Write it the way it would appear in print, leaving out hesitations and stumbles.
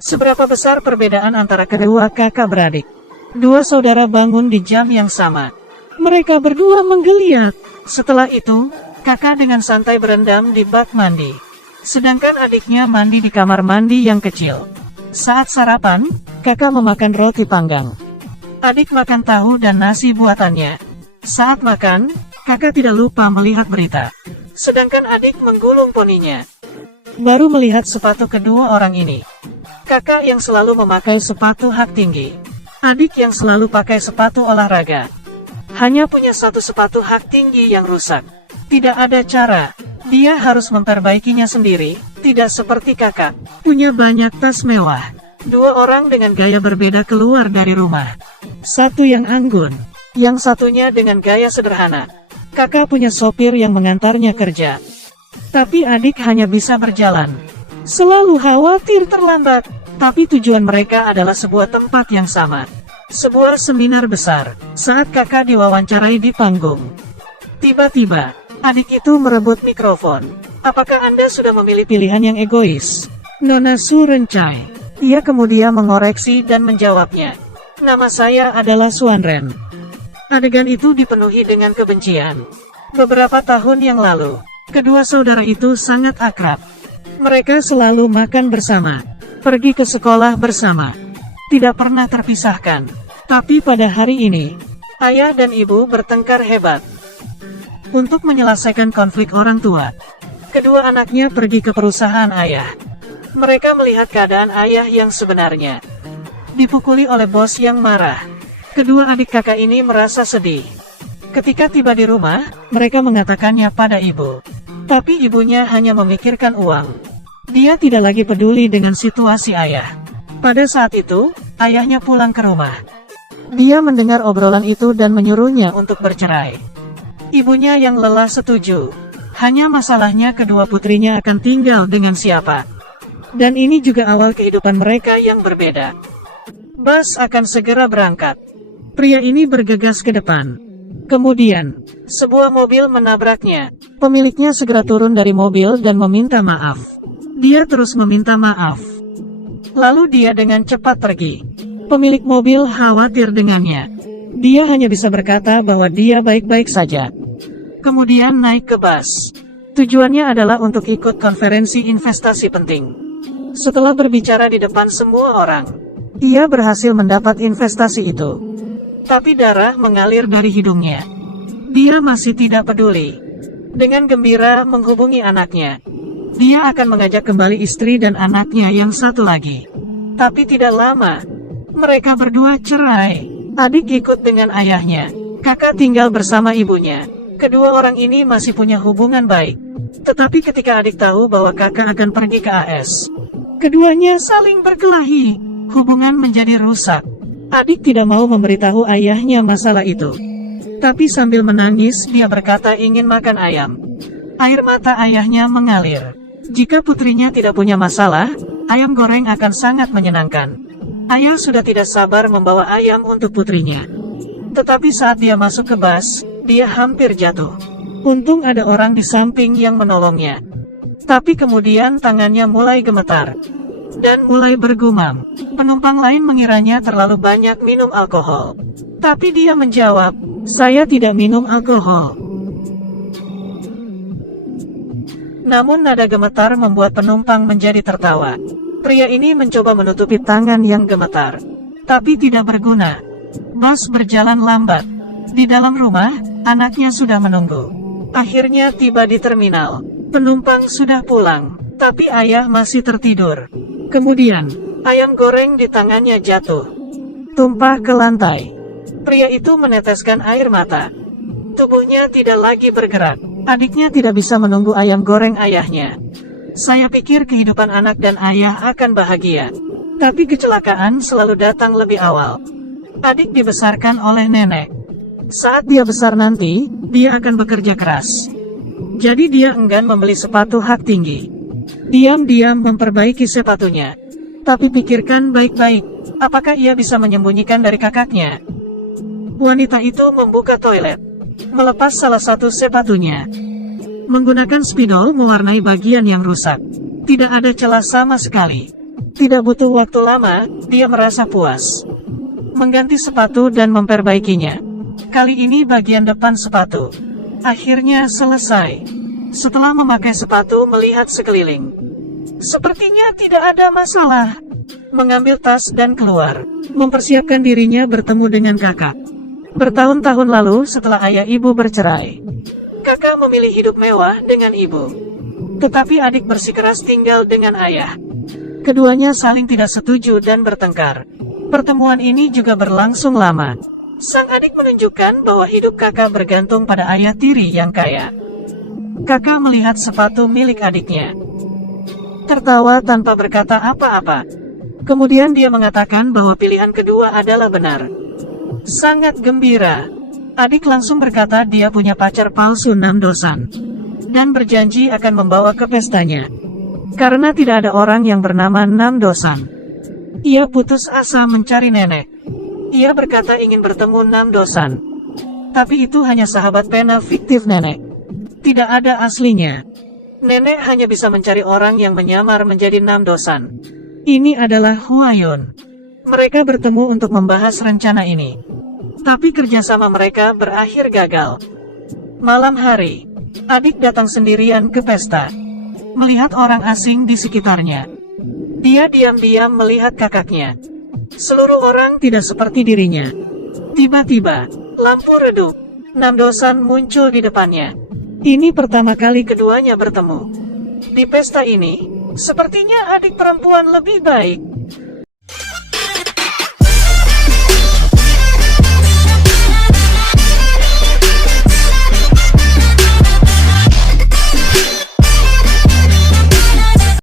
Seberapa besar perbedaan antara kedua kakak beradik? Dua saudara bangun di jam yang sama. Mereka berdua menggeliat. Setelah itu, kakak dengan santai berendam di bak mandi. Sedangkan adiknya mandi di kamar mandi yang kecil. Saat sarapan, kakak memakan roti panggang. Adik makan tahu dan nasi buatannya. Saat makan, kakak tidak lupa melihat berita. Sedangkan adik menggulung poninya. Baru melihat sepatu kedua orang ini. Kakak yang selalu memakai sepatu hak tinggi. Adik yang selalu pakai sepatu olahraga. Hanya punya satu sepatu hak tinggi yang rusak. Tidak ada cara. Dia harus memperbaikinya sendiri. Tidak seperti kakak. Punya banyak tas mewah. Dua orang dengan gaya berbeda keluar dari rumah. Satu yang anggun. Yang satunya dengan gaya sederhana. Kakak punya sopir yang mengantarnya kerja. Tapi adik hanya bisa berjalan. Selalu khawatir terlambat. Tapi tujuan mereka adalah sebuah tempat yang sama. Sebuah seminar besar. Saat kakak diwawancarai di panggung, tiba-tiba, adik itu merebut mikrofon. Apakah Anda sudah memilih pilihan yang egois? Nona Surencai. Ia kemudian mengoreksi dan menjawabnya. Nama saya adalah Suanren. Adegan itu dipenuhi dengan kebencian. Beberapa tahun yang lalu, kedua saudara itu sangat akrab. Mereka selalu makan bersama. Pergi ke sekolah bersama. Tidak pernah terpisahkan. Tapi pada hari ini, ayah dan ibu bertengkar hebat. Untuk menyelesaikan konflik orang tua, kedua anaknya pergi ke perusahaan ayah. Mereka melihat keadaan ayah yang sebenarnya. Dipukuli oleh bos yang marah. Kedua adik kakak ini merasa sedih. Ketika tiba di rumah, mereka mengatakannya pada ibu. Tapi ibunya hanya memikirkan uang. Dia tidak lagi peduli dengan situasi ayah. Pada saat itu, ayahnya pulang ke rumah. Dia mendengar obrolan itu dan menyuruhnya untuk bercerai. Ibunya yang lelah setuju. Hanya masalahnya kedua putrinya akan tinggal dengan siapa. Dan ini juga awal kehidupan mereka yang berbeda. Bas akan segera berangkat. Pria ini bergegas ke depan. Kemudian, sebuah mobil menabraknya. Pemiliknya segera turun dari mobil dan meminta maaf. Dia terus meminta maaf. Lalu dia dengan cepat pergi. Pemilik mobil khawatir dengannya. Dia hanya bisa berkata bahwa dia baik-baik saja. Kemudian naik ke bus. Tujuannya adalah untuk ikut konferensi investasi penting. Setelah berbicara di depan semua orang, ia berhasil mendapat investasi itu. Tapi darah mengalir dari hidungnya. Dia masih tidak peduli. Dengan gembira menghubungi anaknya. Dia akan mengajak kembali istri dan anaknya yang satu lagi. Tapi tidak lama, mereka berdua cerai. Adik ikut dengan ayahnya. Kakak tinggal bersama ibunya. Kedua orang ini masih punya hubungan baik. Tetapi ketika adik tahu bahwa kakak akan pergi ke AS, keduanya saling berkelahi. Hubungan menjadi rusak. Adik tidak mau memberitahu ayahnya masalah itu. Tapi sambil menangis dia berkata ingin makan ayam. Air mata ayahnya mengalir. Jika putrinya tidak punya masalah, ayam goreng akan sangat menyenangkan. Ayah sudah tidak sabar membawa ayam untuk putrinya. Tetapi saat dia masuk ke bus, dia hampir jatuh. Untung ada orang di samping yang menolongnya. Tapi kemudian tangannya mulai gemetar. Dan mulai bergumam. Penumpang lain mengiranya terlalu banyak minum alkohol. Tapi dia menjawab, saya tidak minum alkohol. Namun nada gemetar membuat penumpang menjadi tertawa. Pria ini mencoba menutupi tangan yang gemetar. Tapi tidak berguna. Bus berjalan lambat. Di dalam rumah, anaknya sudah menunggu. Akhirnya tiba di terminal. Penumpang sudah pulang. Tapi ayah masih tertidur. Kemudian, ayam goreng di tangannya jatuh. Tumpah ke lantai. Pria itu meneteskan air mata. Tubuhnya tidak lagi bergerak. Adiknya tidak bisa menunggu ayam goreng ayahnya. Saya pikir kehidupan anak dan ayah akan bahagia. Tapi kecelakaan selalu datang lebih awal. Adik dibesarkan oleh nenek. Saat dia besar nanti, dia akan bekerja keras. Jadi dia enggan membeli sepatu hak tinggi. Diam-diam memperbaiki sepatunya. Tapi pikirkan baik-baik, apakah ia bisa menyembunyikan dari kakaknya? Wanita itu membuka toilet. Melepas salah satu sepatunya. Menggunakan spidol mewarnai bagian yang rusak. Tidak ada celah sama sekali. Tidak butuh waktu lama, dia merasa puas. Mengganti sepatu dan memperbaikinya. Kali ini bagian depan sepatu. Akhirnya selesai. Setelah memakai sepatu melihat sekeliling. Sepertinya tidak ada masalah. Mengambil tas dan keluar. Mempersiapkan dirinya bertemu dengan kakak. Bertahun-tahun lalu setelah ayah ibu bercerai. Kakak memilih hidup mewah dengan ibu. Tetapi adik bersikeras tinggal dengan ayah. Keduanya saling tidak setuju dan bertengkar. Pertemuan ini juga berlangsung lama. Sang adik menunjukkan bahwa hidup kakak bergantung pada ayah tiri yang kaya. Kakak melihat sepatu milik adiknya. Tertawa tanpa berkata apa-apa. Kemudian dia mengatakan bahwa pilihan kedua adalah benar. Sangat gembira. Adik langsung berkata dia punya pacar palsu Namdosan. Dan berjanji akan membawa ke pestanya. Karena tidak ada orang yang bernama Namdosan. Ia putus asa mencari nenek. Ia berkata ingin bertemu Namdosan. Tapi itu hanya sahabat pena fiktif nenek. Tidak ada aslinya. Nenek hanya bisa mencari orang yang menyamar menjadi Namdosan. Ini adalah Huayun. Mereka bertemu untuk membahas rencana ini. Tapi kerjasama mereka berakhir gagal. Malam hari, adik datang sendirian ke pesta. Melihat orang asing di sekitarnya. Dia diam-diam melihat kakaknya. Seluruh orang tidak seperti dirinya. Tiba-tiba, lampu redup. Namdosan muncul di depannya. Ini pertama kali keduanya bertemu. Di pesta ini, sepertinya adik perempuan lebih baik.